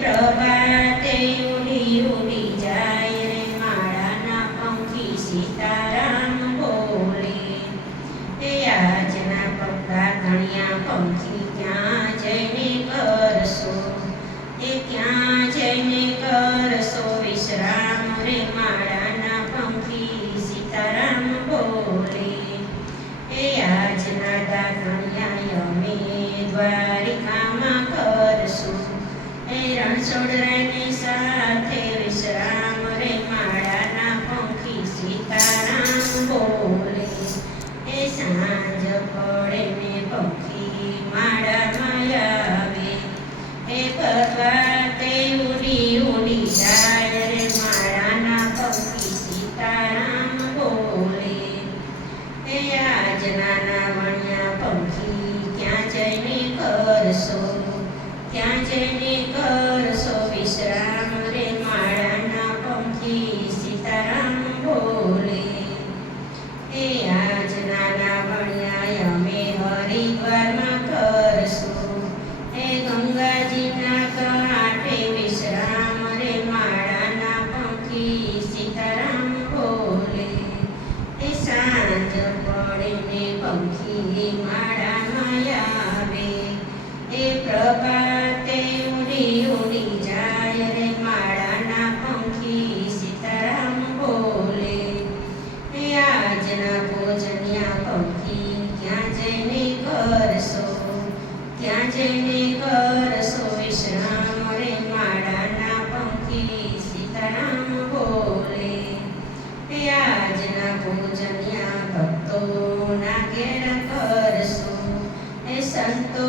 પ્રભાતે ઉડી ઉડી જાય રે માળાના પંખી સીતારામ બોલે. એ આજના પગલા ધણિયા પંખી ક્યાં જઈને કરશો, એ ક્યાં જઈને કરશો વિશ્રામ રે માળાના પંખી સીતારામ બોલે. એ આજના દાધણિયા અમે દ્વારિકામાં કરશું, એ રણછોડરાયની સાથે વિશ્રામ રે માળાના પંખી સીતારામ બોલે. એ સાંજ પડે ને પંખી માળામાં આવે, એ પ્રભાતે ઉડી ઉડી જાય રે માળાના પંખી સીતારામ બોલે. એ આજના નાવણિયા પંખી ક્યાં જઈને કરશો, ક્યાં જઈને કરશો વિશ્રામ રે માળાના પંખી સીતારામ બોલે. એ આજના નાવણિયા અમે હરિદ્વારમાં કરશું, એ ગંગાજીના કાંઠે વિશ્રામ રે માળાના પંખી સીતારામ બોલે. એ સાંજ પડે ને પંખી માળામાં આવે, એ પ્રભાતે ઉડી ઉડી જાય રે માળાના પંખી સીતારામ બોલે. એ આજના ભોજનિયા પંખી ક્યાં જઈને કરશો, ક્યાં જઈને કરશો વિશ્રામ રે માળાના પંખી સીતારામ બોલે. એ આજના ભોજનિયા ભક્તોના ઘેર કરશો, એ સંતો